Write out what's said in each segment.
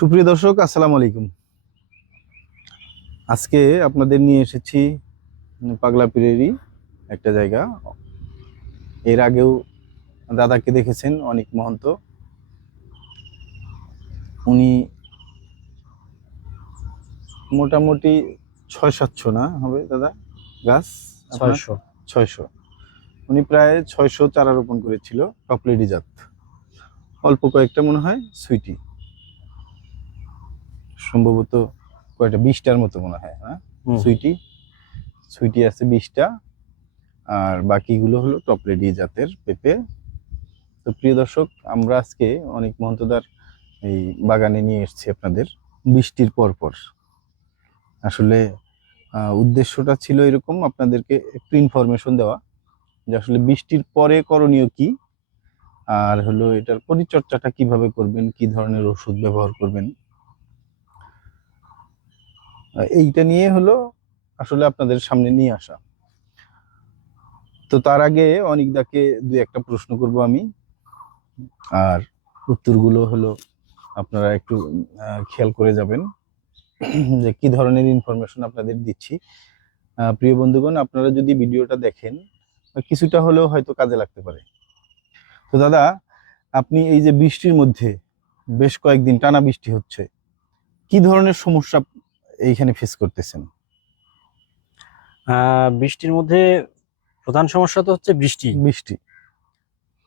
সুপ্রিয় দর্শক, আসসালামু আলাইকুম। আজকে আপনাদের নিয়ে এসেছি পাগলাপীরেরই একটা জায়গা। এর আগেও দাদাকে দেখেছেন, অনেক মহন্ত। উনি মোটামুটি 600-700 না হবে দাদা গাছ? 600। 600। উনি প্রায় 600 চারা রোপণ করেছিল টপলেডি জাত। অল্প কয়েকটা মনে হয় সুইটি, সম্ভবত কয়েকটা 20টার মতো মনে হয়। হ্যাঁ, সুইটি সুইটি আছে 20টা, আর বাকিগুলো হলো টপলেডি জাতের পেঁপে। তো প্রিয় দর্শক, আমরা আজকে অনেক মহন্তদার এই বাগানে নিয়ে এসেছি আপনাদের বৃষ্টির পর পর। আসলে উদ্দেশ্যটা ছিল এরকম, আপনাদেরকে একটু ইনফরমেশন দেওয়া যে আসলে বৃষ্টির পরে করণীয় কি, আর হলো এটার পরিচর্যাটা কিভাবে করবেন, কি ধরনের ওষুধ ব্যবহার করবেন, এইটা নিয়ে হলো আসলে আপনাদের সামনে নিয়ে আসা। তো তার আগে অনিকদাকে দুই একটা প্রশ্ন করব আমি, আর উত্তরগুলো হলো আপনারা একটু খেয়াল করে যাবেন যে কি ধরনের ইনফরমেশন আপনাদের দিচ্ছি। প্রিয় বন্ধুগণ, আপনারা যদি ভিডিওটা দেখেন কিছুটা হলেও হয়তো কাজে লাগতে পারে। তো দাদা, আপনি এই যে বৃষ্টির মধ্যে বেশ কয়েকদিন টানা বৃষ্টি হচ্ছে, কি ধরনের সমস্যা এইখানে ফেস করতেছেন? বৃষ্টির মধ্যে প্রধান সমস্যা তো হচ্ছে বৃষ্টি।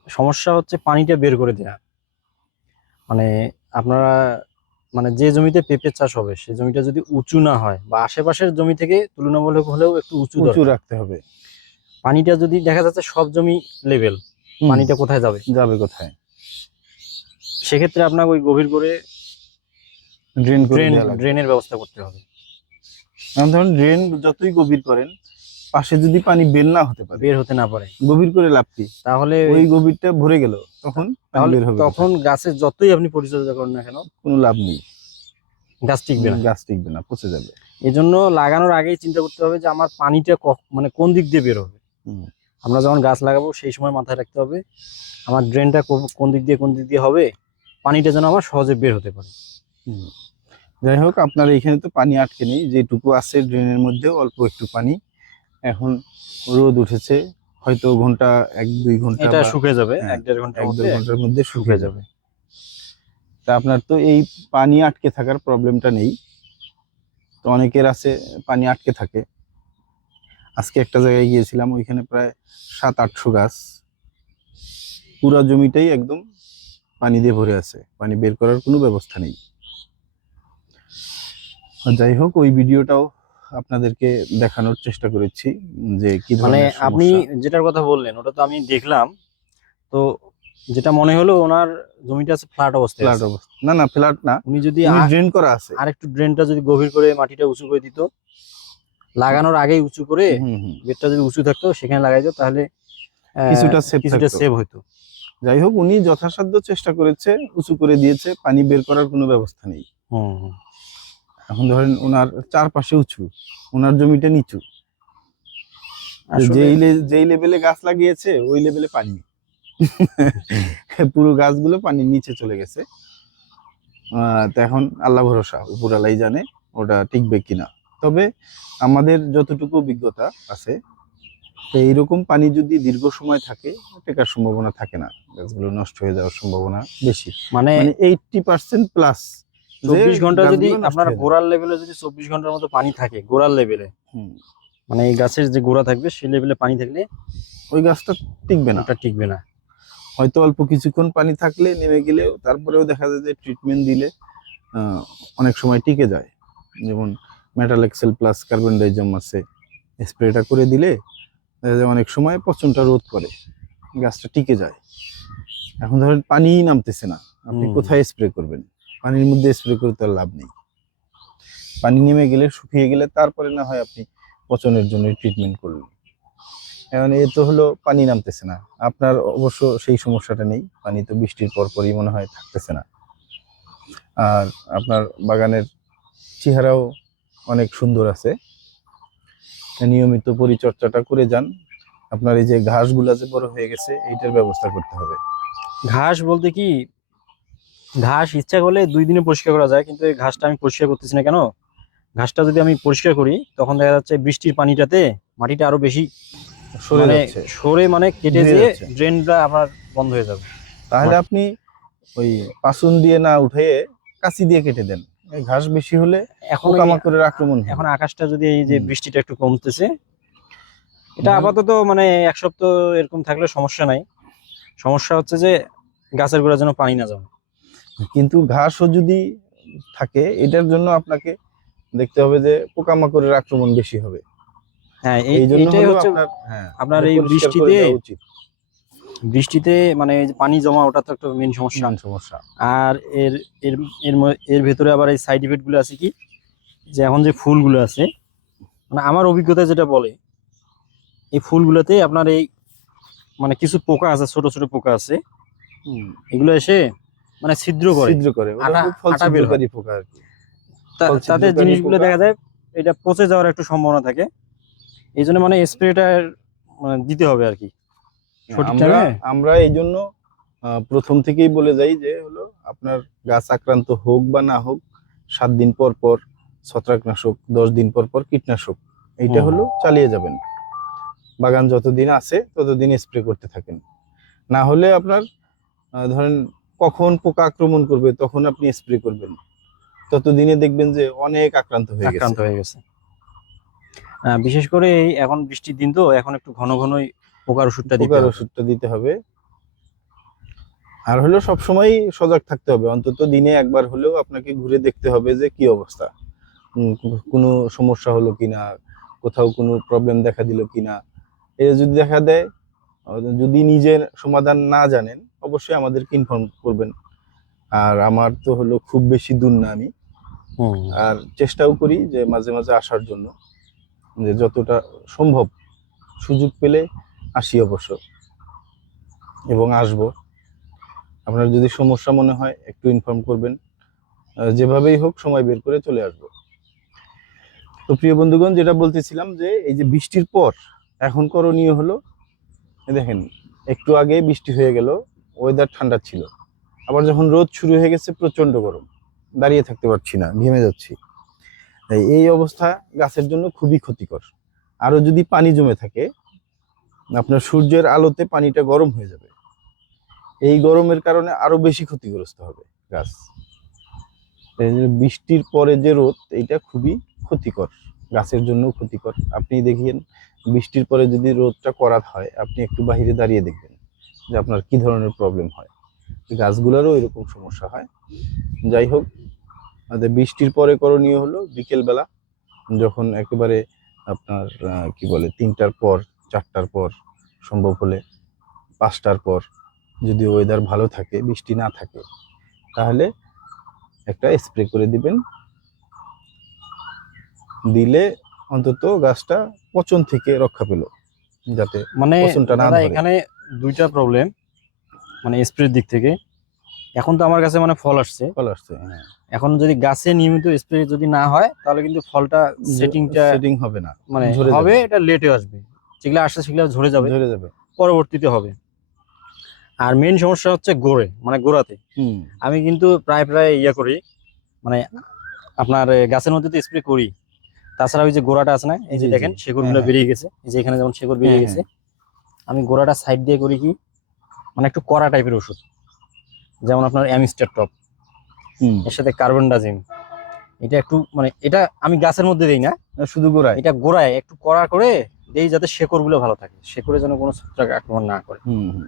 সমস্যা হচ্ছে পানিটা বের করে দেয়া। মানে আপনারা যে জমিতে পেঁপে চাষ হবে সেই জমিটা যদি উঁচু না হয় বা আশেপাশের জমি থেকে তুলনামূলক হলেও একটু উঁচু দরকার। রাখতে হবে। পানিটা যদি দেখা যাচ্ছে সব জমি লেভেল, পানিটা কোথায় যাবে? কোথায়? সেক্ষেত্রে আপনাকে ওই গভীর করে ড্রেনের ব্যবস্থা করতে হবে। ধরুন ড্রেন যতই গভীর করেন, পাশে যদি পানি বের হতে না পারে, গভীর করে লাভ কি? তাহলে ওই গভীরটা ভরে গেল, তখন গাছের যতই আপনি পরিচর্যা করেন না কেন কোনো লাভ নেই, গাছ টিকবে না, পচে যাবে। এজন্য লাগানোর আগেই চিন্তা করতে হবে যে আমার পানিটা কোন দিক দিয়ে বের হবে। আমরা যখন গাছ লাগাবো সেই সময় মাথায় রাখতে হবে আমার ড্রেনটা কোন দিক দিয়ে হবে, পানিটা যেন আমার সহজে বের হতে পারে। যাই হোক, আপনার এখানে তো পানি আটকে নেই, যেটুকু আছে ড্রেনের মধ্যে অল্প একটু পানি। এখন রোদ উঠেছে, হয়তো ঘন্টা 1-2 ঘন্টা এটা শুকিয়ে যাবে, 1-1.5 ঘন্টার মধ্যে শুকিয়ে যাবে। তা আপনার তো এই পানি আটকে থাকার প্রবলেমটা নেই। তো অনেকের আছে পানি আটকে থাকে। আজকে একটা জায়গায় গিয়েছিলাম, ওইখানে প্রায় 700-800 গাছ, পুরো জমিটাই একদম পানি দিয়ে ভরে আছে, পানি বের করার কোনো ব্যবস্থা নেই। যাই হোক, ওই ভিডিওটাও আপনাদেরকে দেখানোর চেষ্টা করেছি যে কি ধরনের আপনি যেটার কথা বললেন ওটা তো আমি দেখলাম। তো যেটা মনে হলো ওনার জমিটা আছে ফ্ল্যাট অবস্থায়। না, ফ্ল্যাট না, উনি যদি ড্রেন করা আছে, আর একটু ড্রেনটা যদি গভীর করে মাটিটা উঁচু করে দিত, লাগানোর আগেই উঁচু করে বেডটা যদি উঁচু থাকতো সেখানে লাগাই দিত, তাহলে কিছুটা সেভ হতো। যাই হোক, উনি যথাসাধ্য চেষ্টা করেছে, উঁচু করে দিয়েছে, পানি বের করার কোনো ব্যবস্থা নেই। এখন ধরেন ওনার চারপাশে উঁচু, ওনার জমিটা নিচু, যেই লেভেলে গাছ লাগিয়েছে ওই লেভেলে পানি পুরো গাছগুলো পানির নিচে চলে গেছে। এখন আল্লাহ ভরসা, উপরালাই জানে ওটা টিকবে কিনা। তবে আমাদের যতটুকু অভিজ্ঞতা আছে, তো এইরকম পানি যদি দীর্ঘ সময় থাকে, টেকার সম্ভাবনা থাকে না, গাছগুলো নষ্ট হয়ে যাওয়ার সম্ভাবনা বেশি। মানে 80% প্লাস। 24 ঘন্টা যদি আপনার গোড়ার লেভেলে যদি 24 ঘন্টার মতো পানি থাকে, গোড়ার লেভেলে, মানে এই গাছের যে গোড়া থাকবে সেই লেভেলে পানি থাকলে ওই গাছটা টিকবে না। হয়তো অল্প কিছুক্ষণ পানি থাকলে নেমে গেলেও তারপরেও দেখা যায় যে ট্রিটমেন্ট দিলে অনেক সময় টিকে যায়। যেমন মেটালেক্সেল প্লাস কার্বনডাইজম আছে, স্প্রেটা করে দিলে অনেক সময় পচনটা রোধ করে, গাছটা টিকে যায়। এখন ধরেন পানি নামতেছে না, আপনি কোথায় স্প্রে করবেন? পানির মধ্যে স্প্রে করে তো লাভ নেই। পানি নেমে গেলে, শুকিয়ে গেলে তারপরে না হয় আপনি পচনের জন্য ট্রিটমেন্ট করলেন। এখন এ তো হলো পানি নামতেছে না। আপনার অবশ্য সেই সমস্যাটা নেই, পানি তো বৃষ্টির পরপরই মনে হয় থাকতেছে না। আর আপনার বাগানের চেহারাও অনেক সুন্দর আছে। নিয়মিত পরিচর্যাটা করে যান। আপনার এই যে ঘাসগুলা যে বড় হয়ে গেছে, এইটার ব্যবস্থা করতে হবে। ঘাস বলতে কি, ঘাস ইচ্ছা করলে 2 দিনে পরিষ্কার করা যায়, কিন্তু এই ঘাসটা আমি পরিষ্কার করতেছি না কেন? ঘাসটা যদি আমি পরিষ্কার করি তখন দেখা যাচ্ছে বৃষ্টির পানিটাতে মাটিটা আরো বেশি সরে মানে যাচ্ছে, মানে কেটে ধুয়ে দিয়ে যাচ্ছে। ড্রেনটা আমার বন্ধ হয়ে যাবে। তাহলে আপনি ওই পাসুন দিয়ে না উঠে কাঁচি দিয়ে কেটে দেন। এই ঘাস বেশি হলে এখন ওই- পোকামাকড়ের আক্রমণ হবে। এখন আকাশটা যদি এই যে হুম। বৃষ্টিটা একটু কমতেছে, এটা মানে- আপাতত মানে 1 সপ্তাহ এরকম থাকলে সমস্যা নাই। সমস্যা হচ্ছে যে গাছের গোড়ার জন্য পানি না জমে। কিন্তু ঘাসও যদি থাকে, এটার জন্য আপনাকে দেখতে হবে যে পোকামাকড়ের আক্রমণ বেশি হবে। হ্যাঁ, এই জন্য এইটাই হলো হচ্ছে আপনার এই পরিষ্কার করে দেওয়া উচিত। বৃষ্টিতে মানে এই যে পানি জমা, ওটা তো একটা মেন সমস্যা। সমস্যা। আর এর এর এর ভেতরে আবার এই সাইড ইফেক্ট গুলো আছে কি, যে এখন যে ফুলগুলো আছে, মানে আমার অভিজ্ঞতা যেটা বলে, এই ফুলগুলোতে আপনার এই মানে কিছু পোকা আছে, ছোট ছোট পোকা আছে, এগুলো এসে মানে ছিদ্র করে, ছিদ্র করে, ওটা আটা- খুব ফল আটা বের হয়। ছিদ্রকারী পোকা আর কি। ফল তাতে ছিদ্রকারী জিনিসগুলো পোকা। দেখা যায় এটা পচে যাওয়ার একটু সম্ভাবনা থাকে। এই জন্য মানে স্প্রেটা দিতে হবে আর কি সঠিক আমরা টাইমে। আমরা এই জন্য প্রথম থেকেই বলে যাই যে হলো আপনার গাছ আক্রান্ত হোক বা না হোক, 7 দিন পর পর ছত্রাকনাশক, 10 দিন পর পর কীটনাশক, এইটা হুম। হলো চালিয়ে যাবেন। বাগান যতদিন আছে ততদিন স্প্রে করতে থাকেন। না হলে আপনার ধরেন কখন পোকা আক্রমণ করবে তখন আপনি স্প্রে করবেন, ততদিনে দেখবেন যে অনেক আক্রান্ত হয়ে আক্রান্ত গেছে। হয়ে গেছে। বিশেষ করে এই এখন বৃষ্টির দিন তো, এখন একটু ঘন ঘনই পোকার ওষুধটা দিতে পোকার হবে। ওষুধটা দিতে হবে। আর হলো সবসময় সজাগ থাকতে হবে, অন্তত দিনে একবার হলেও আপনাকে ঘুরে দেখতে হবে যে কি অবস্থা, কোনো সমস্যা হলো কিনা, কোথাও কোনো প্রবলেম দেখা দিল কিনা। এ যদি দেখা দেয়, যদি নিজের সমাধান না জানেন অবশ্যই আমাদেরকে ইনফর্ম করবেন। আর আমার তো হলো খুব বেশি দূর না আমি, আর চেষ্টাও করি যে মাঝে মাঝে আসার জন্য, যে যতটা সম্ভব সুযোগ পেলে আসি অবশ্য, এবং আসবো। আপনার যদি সমস্যা মনে হয় একটু ইনফর্ম করবেন, যেভাবেই হোক সময় বের করে চলে আসবো। তো প্রিয় বন্ধুগণ, যেটা বলতেছিলাম যে এই যে বৃষ্টির পর এখন করণীয় হলো, দেখেন একটু আগে বৃষ্টি হয়ে গেল, ওয়েদার ঠান্ডা ছিল, আবার যখন রোদ শুরু হয়ে গেছে প্রচন্ড গরম, দাঁড়িয়ে থাকতে পারছি না, ঘেমে যাচ্ছি। এই অবস্থা গাছের জন্য খুবই ক্ষতিকর। আরো যদি পানি জমে থাকে, আপনার সূর্যের আলোতে পানিটা গরম হয়ে যাবে, এই গরমের কারণে আরো বেশি ক্ষতিগ্রস্ত হবে গাছ। এই যে বৃষ্টির পরে যে রোদ, এটা খুবই ক্ষতিকর, গাছের জন্য ক্ষতিকর। আপনি দেখিয়েন বৃষ্টির পরে যদি রোদটা কড়া হয়, আপনি একটু বাইরে দাঁড়িয়ে দেখবেন যে আপনার কি ধরনের প্রবলেম হয়। গাছগুলোরও এরকম সমস্যা হয়। যাই হোক, আমাদের বৃষ্টির পরে করণীয় হলো বিকেল বেলা, যখন একেবারে আপনার কি বলে 3টার পর, 4টার পর, সম্ভব হলে 5টার পর, যদি ওয়েদার ভালো থাকে, বৃষ্টি না থাকে, তাহলে একটা স্প্রে করে দিবেন। দিলে অন্তত গাছটা পচন থেকে রক্ষা পেল, যাতে মানে পচনটা না দাদা ধরে। এখানে 2টা প্রবলেম, মানে স্প্রের দিক থেকে। এখন তো আমার কাছে মানে ফল আসছে, ফল আসছে, হ্যাঁ, এখন যদি গাছে নিয়মিত স্প্রে যদি না হয় তাহলে কিন্তু ফলটা সেটিং হবে না, মানে ঝরে হবে, যাবে, এটা লেটে আসবে, যেগুলো আসছে সেগুলো ঝরে যাবে, ঝরে যাবে। পরবর্তীতে হবে। আর মেইন সমস্যা হচ্ছে মানে গোড়াতে। হুম, আমি কিন্তু প্রায় ইয়া করি, মানে আপনার গাছের মধ্যে তো স্প্রে করি, তাছাড়া ওই যে গোড়াটা আছে না, এই যে জি জি, দেখেন শেকড় হ্যাঁ গুলো হ্যাঁ, বেরিয়ে গেছে, এই যে এখানে যেমন শেকড় বেরিয়ে হ্যাঁ গেছে, হ্যাঁ, আমি গোড়াটা সাইড দিয়ে করি কি, মানে একটু কড়া টাইপের ওষুধ, যেমন আপনার অ্যামিস্টার টপ, হুম, এর সাথে কার্বনডাজিম, এটা একটু মানে এটা আমি গাছের মধ্যে দিই না, শুধু গোড়ায়। এটা গোড়ায় একটু কড়া করে দেই, যাতে শেকড় গুলো ভালো থাকে, শেকড়ে যেন কোনো ছত্রাক আক্রমণ না করে। হুম হুম,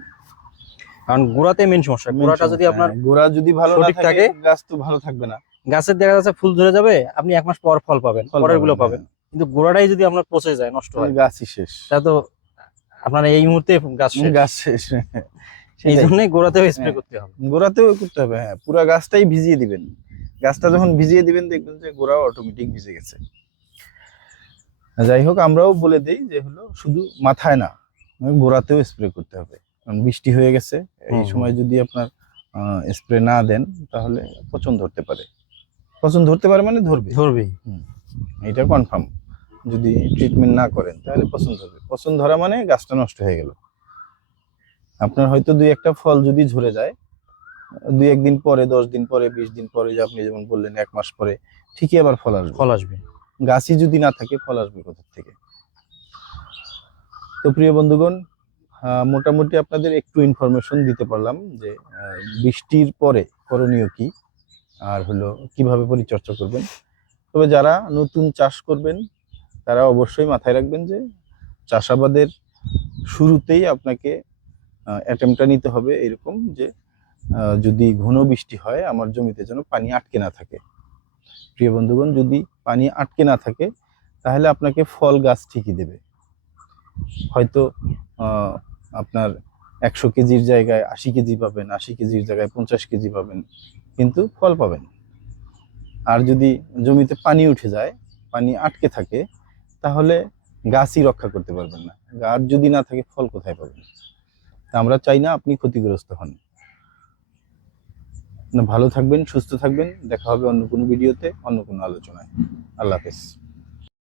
কারণ গোড়াতে মেন সমস্যা, main গোড়াটা যদি সমস্যা, আপনার হ্যাঁ, গোড়া যদি ভালো না সঠিক থাকে, থাকে, গাছ তো ভালো থাকবে না, গাছের দেখা যাচ্ছে ফুল ধরে যাবে, আপনি 1 মাস পর ফল পাবেন, ফল পরের গুলো পাবেন, পাবেন, হ্যাঁ। কিন্তু গোড়াটাই যদি আপনার পচে যায়, নষ্ট তাহলে হয়, গাছই শেষ, তা তো আপনার এই মুহূর্তে গাছ শেষ। গাছ শেষ। এই সেটাই, জন্যই গোড়াতেও স্প্রে হ্যাঁ, করতে হবে। গোড়াতেও করতে হবে, হ্যাঁ, পুরো গাছটাই ভিজিয়ে দিবেন। গাছটা যখন ভিজিয়ে দিবেন দেখবেন যে গোড়াও অটোমেটিক ভিজে গেছে। যাই হোক, আমরাও বলে দেই যে হলো শুধু মাথায় না, গোড়াতেও স্প্রে করতে হবে, কারণ বৃষ্টি হয়ে গেছে, এই সময় যদি আপনার স্প্রে না দেন তাহলে পচন ধরতে পারে। পচন ধরতে পারে মানে ধরবে, ধরবেই। এটা কনফার্ম। যদি ট্রিটমেন্ট না করেন তাহলে পচন ধরবে, পচন ধরা মানে গাছটা নষ্ট হয়ে গেল। আপনার হয়তো 2-1টা ফল যদি ঝরে যায়, দুই একদিন পরে, 10 দিন পরে, 20 দিন পরে, যে আপনি যেমন বললেন 1 মাস পরে ঠিকই আবার ফল আসবে। ফল আসবে। গাছই যদি না থাকে ফল আসবে কোথা থেকে? তো প্রিয় বন্ধুগণ, মোটামুটি আপনাদের একটু ইনফরমেশন দিতে পারলাম যে বৃষ্টির পরে করণীয় কি, আর হলো কিভাবে পরিচর্যা করবেন। তবে যারা নতুন চাষ করবেন তারা অবশ্যই মাথায় রাখবেন যে চাষাবাদের শুরুতেই আপনাকে অ্যাটেম্পটা নিতে হবে এরকম যে যদি ঘন বৃষ্টি হয় আমার জমিতে যেন পানি আটকে না থাকে। প্রিয় বন্ধুগণ, যদি পানি আটকে না থাকে তাহলে আপনাকে ফল গাছ ঠিকই দেবে। হয়তো আপনার 100 কেজির জায়গায় 80 কেজি পাবেন, 80 কেজির জায়গায় 50 কেজি পাবেন, কিন্তু ফল পাবেন। আর যদি জমিতে পানি উঠে যায়, পানি আটকে থাকে, তাহলে গাছই রক্ষা করতে পারবেন না। গাছ যদি না থাকে ফল কোথায় পাবেন? আমরা চাই না আপনি ক্ষতিগ্রস্ত হন। ভালো থাকবেন, সুস্থ থাকবেন। দেখা হবে অন্য কোনো ভিডিওতে, অন্য কোনো আলোচনায়। আল্লাহ হাফেজ।